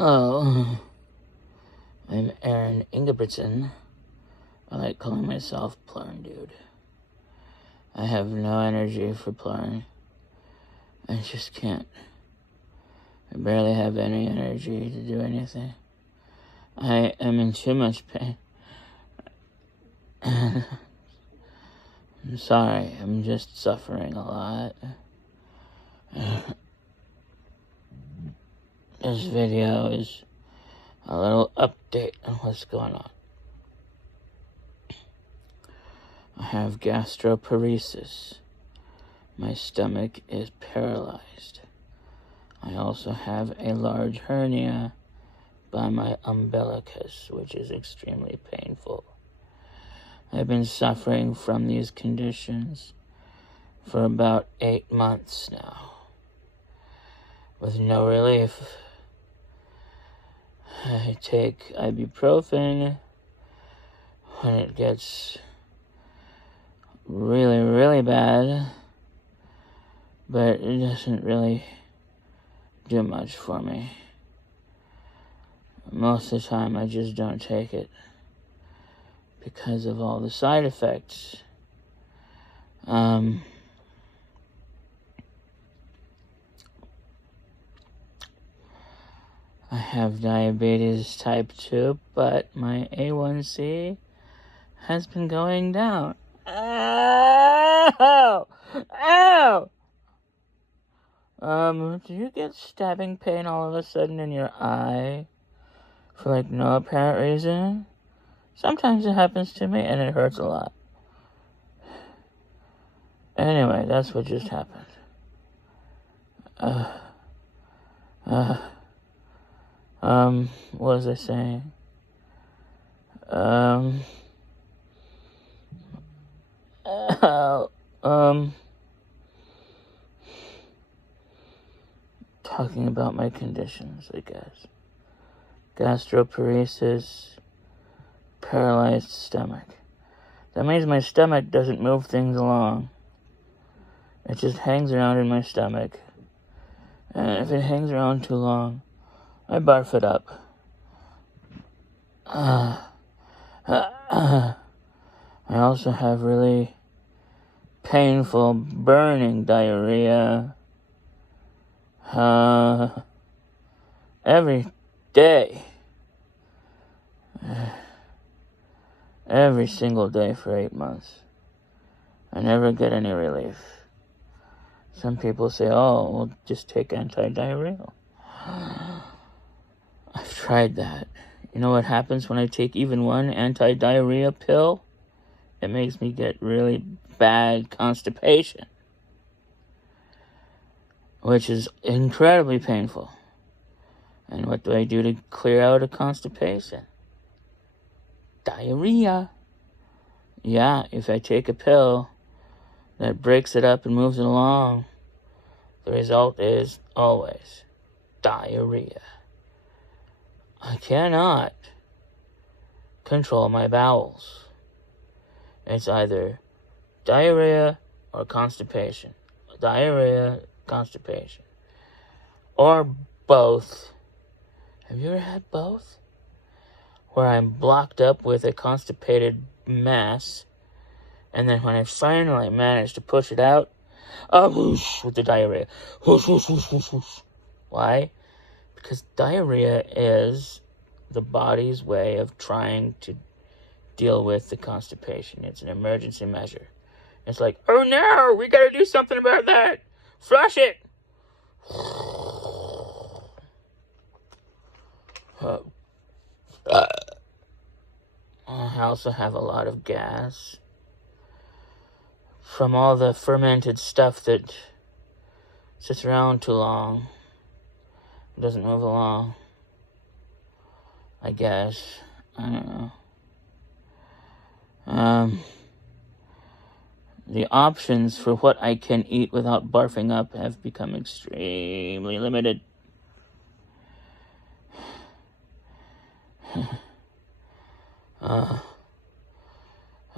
Hello, I'm Aaron Ingebrigtsen. I like calling myself Plurn Dude. I have no energy for Plurn. I just can't. I barely have any energy to do anything. I am in too much pain. I'm sorry, I'm just suffering a lot. This video is a little update on what's going on. I have gastroparesis. My stomach is paralyzed. I also have a large hernia by my umbilicus, which is extremely painful. I've been suffering from these conditions for about 8 months now, with no relief. I take ibuprofen when it gets really, really bad, but it doesn't really do much for me. Most of the time I just don't take it because of all the side effects. I have diabetes type 2, but my A1C has been going down. Ow! Ow! Do you get stabbing pain all of a sudden in your eye for like no apparent reason? Sometimes it happens to me and it hurts a lot. Anyway, that's what just happened. What was I saying? Talking about my conditions, I guess. Gastroparesis, paralyzed stomach. That means my stomach doesn't move things along. It just hangs around in my stomach. And if it hangs around too long, I barf it up. I also have really painful, burning diarrhea. Every day. Every single day for 8 months. I never get any relief. Some people say, oh, well, just take anti-diarrheal. I've tried that. You know what happens when I take even one anti-diarrhea pill? It makes me get really bad constipation, which is incredibly painful. And what do I do to clear out a constipation? Diarrhea. Yeah, if I take a pill that breaks it up and moves it along, the result is always diarrhea. I cannot control my bowels. It's either diarrhea or constipation. Diarrhea, constipation. Or both. Have you ever had both? Where I'm blocked up with a constipated mass, and then when I finally manage to push it out, whoosh, with the diarrhea. Whoosh, whoosh, whoosh, whoosh, whoosh. Why? Because diarrhea is the body's way of trying to deal with the constipation. It's an emergency measure. It's like, oh no, we gotta do something about that. Flush it. I also have a lot of gas from all the fermented stuff that sits around too long. It doesn't move along. I guess. I don't know. The options for what I can eat without barfing up have become extremely limited.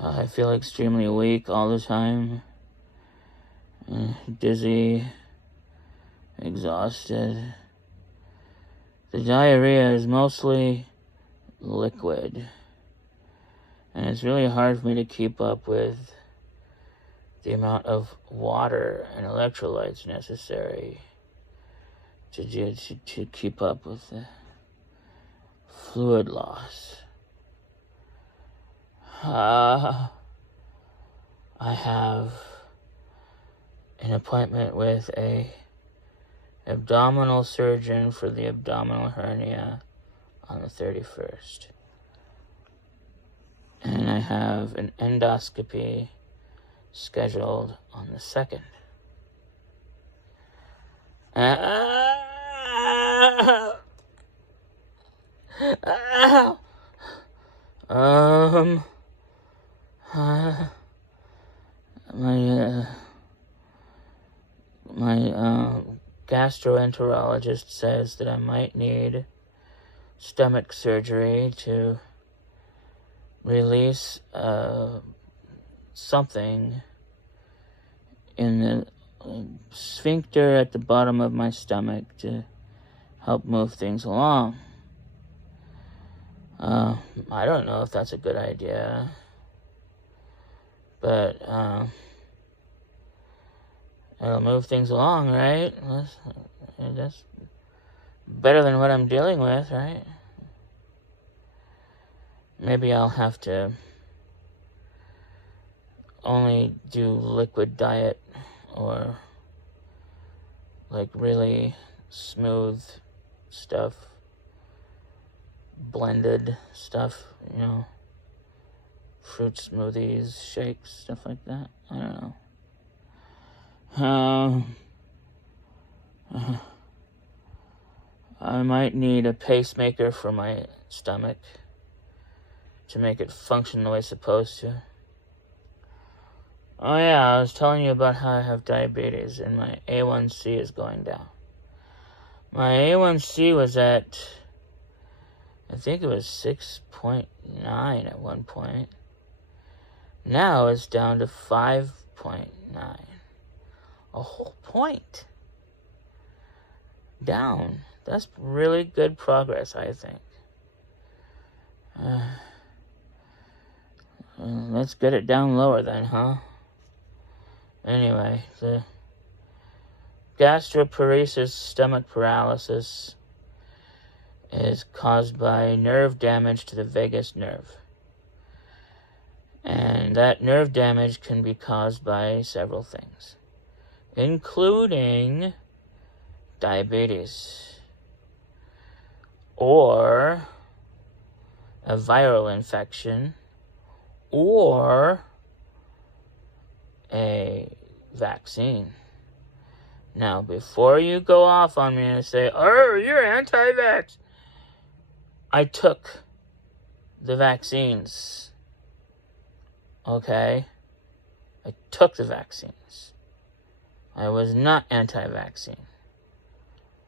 I feel extremely weak all the time. Dizzy, exhausted. The diarrhea is mostly liquid, and it's really hard for me to keep up with the amount of water and electrolytes necessary to keep up with the fluid loss. I have an appointment with a abdominal surgeon for the abdominal hernia on the 31st. And I have an endoscopy scheduled on the 2nd. My gastroenterologist says that I might need stomach surgery to release something in the sphincter at the bottom of my stomach to help move things along. I don't know if that's a good idea, but it'll move things along, right? That's better than what I'm dealing with, right? Maybe I'll have to only do liquid diet or like really smooth stuff, blended stuff, fruit smoothies, shakes, stuff like that. I don't know. I might need a pacemaker for my stomach to make it function the way it's supposed to. Oh yeah, I was telling you about how I have diabetes and my A1C is going down. My A1C was at, I think it was 6.9 at one point. Now it's down to 5.9. A whole point down. That's really good progress, I think. Let's get it down lower then, huh? Anyway, the gastroparesis, stomach paralysis, is caused by nerve damage to the vagus nerve. And that nerve damage can be caused by several things, including diabetes or a viral infection or a vaccine. Now, before you go off on me and say, "Oh, you're anti-vax," I took the vaccines. Okay? I took the vaccines. I was not anti-vaccine.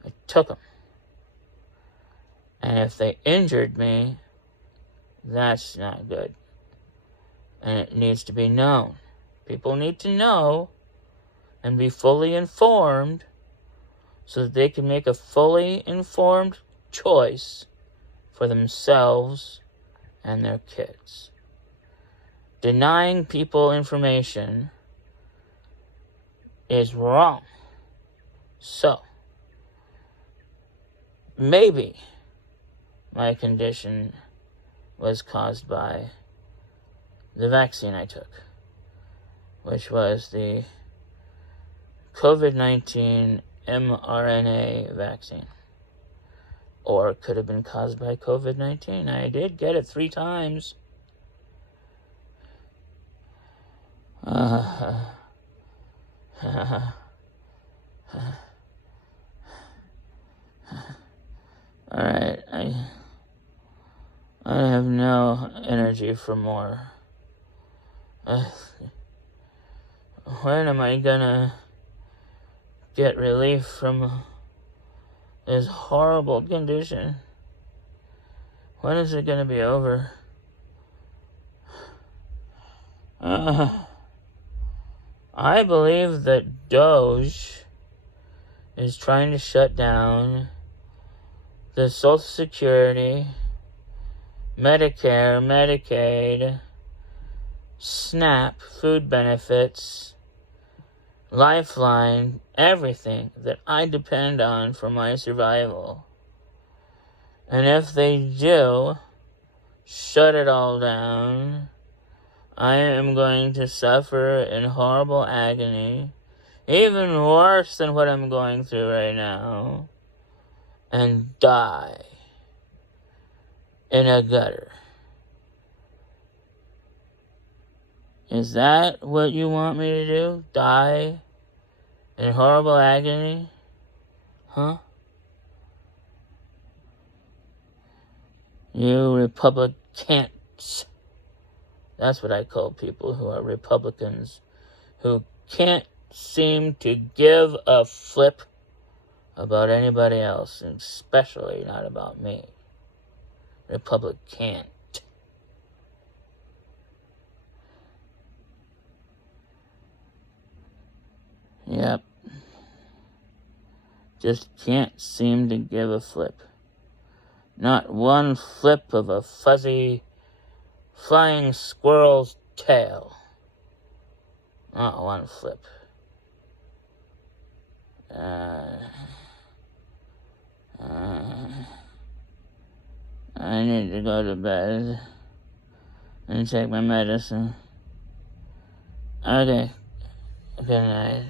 I took them. And if they injured me, that's not good. And it needs to be known. People need to know and be fully informed so that they can make a fully informed choice for themselves and their kids. Denying people information is wrong. So, maybe my condition was caused by the vaccine I took, which was the COVID-19 mRNA vaccine. Or it could have been caused by COVID-19. I did get it 3 times. Alright, I have no energy for more. When am I gonna get relief from this horrible condition? When is it gonna be over? I believe that Doge is trying to shut down the Social Security, Medicare, Medicaid, SNAP, food benefits, Lifeline, everything that I depend on for my survival. And if they do shut it all down, I am going to suffer in horrible agony, even worse than what I'm going through right now, and die in a gutter. Is that what you want me to do? Die in horrible agony? Huh? You Republicans. That's what I call people who are Republicans, who can't seem to give a flip about anybody else, and especially not about me. Republican. Yep. Just can't seem to give a flip. Not one flip of a fuzzy flying squirrel's tail. Not one flip. I need to go to bed and take my medicine. Okay. Good night.